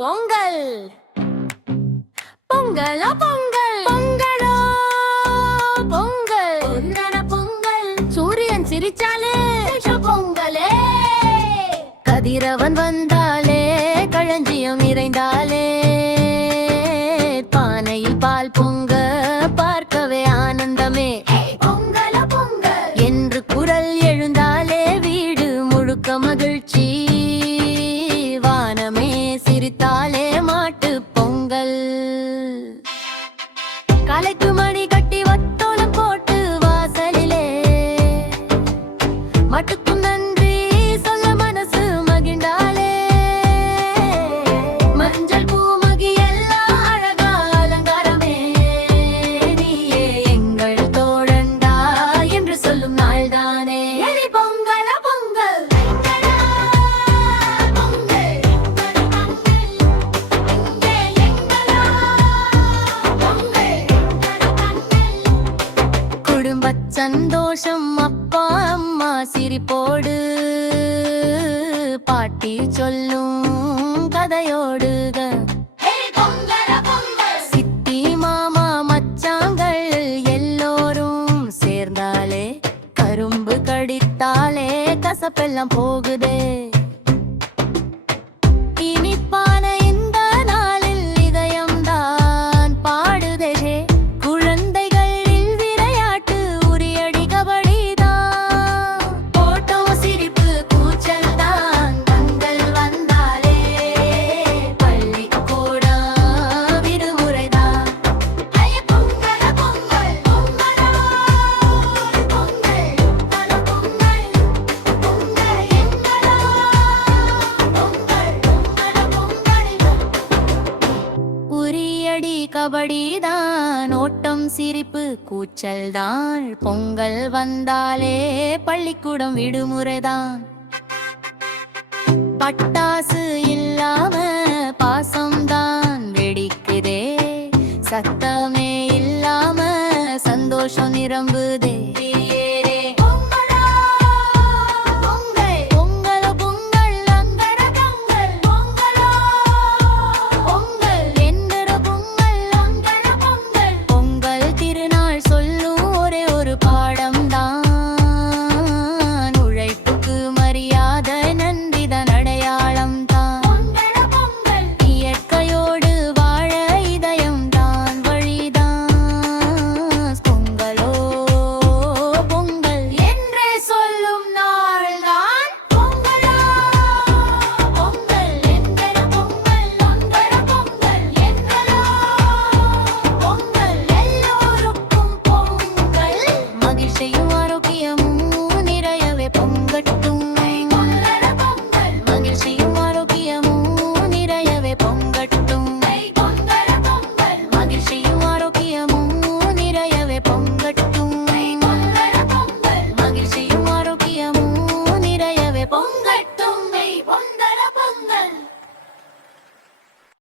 பொங்கல் பொங்கலோ பொங்கல் பொங்கலோ பொங்கல் உன்னட பொங்கல் சூரியன் சிரிச்சாலே பொங்கலே கதிரவன் வந்தாலே களஞ்சியம் நிறைந்தாலே பானையில் பால் பொங்க பார்க்கவே ஆனந்தமே பொங்கலோ பொங்கல் என்று குரல் எழுந்தாலே வீடு முழுக்க மகிழ்ச்சி வானமே சிரித்தாலே மாட்டு பொங்கல் காலைக்கு மணி கட்டி வட்டோலம் போட்டு வாசலிலே மட்டுக்கும் நன்றி சொல்ல மனசு மகிழ்ந்தாலே மஞ்சள் பூமகி எல்லாம் அழகா அலங்காரமே நீயே எங்கள் தோழண்டா என்று சொல்லும் நாள்தானே பொங்கல பொங்கல் குடும்பச் சந்தோஷம் அப்பா அம்மா சிரிப்போடு பாட்டி சொல்லும் கதையோடுக சித்தி மாமா மச்சாங்கள் எல்லோரும் சேர்ந்தாலே கரும்பு கடித்தாலே கசப்பெல்லாம் போகுதே இனிப்பான இந்த நாளில் இதயம்தான் பாடுதே குழந்தைகளில் விளையாட்டு உரியடி கபடிதான் ஓட்டம் சிரிப்பு கூச்சல் தான் பொங்கல் வந்தாலே பள்ளிக்கூடம் விடுமுறைதான் பொங்கல பொங்கல் பொங்கலோ பொங்கல் தல பொங்கல் பொங்கல் எங்களோ பொங்கல் உரியடி கபடிதான் ஓட்டம் சிரிப்பு கூச்சல் தான் பொங்கல் வந்தாலே பள்ளிக்கூடம் விடுமுறைதான் பட்டாசு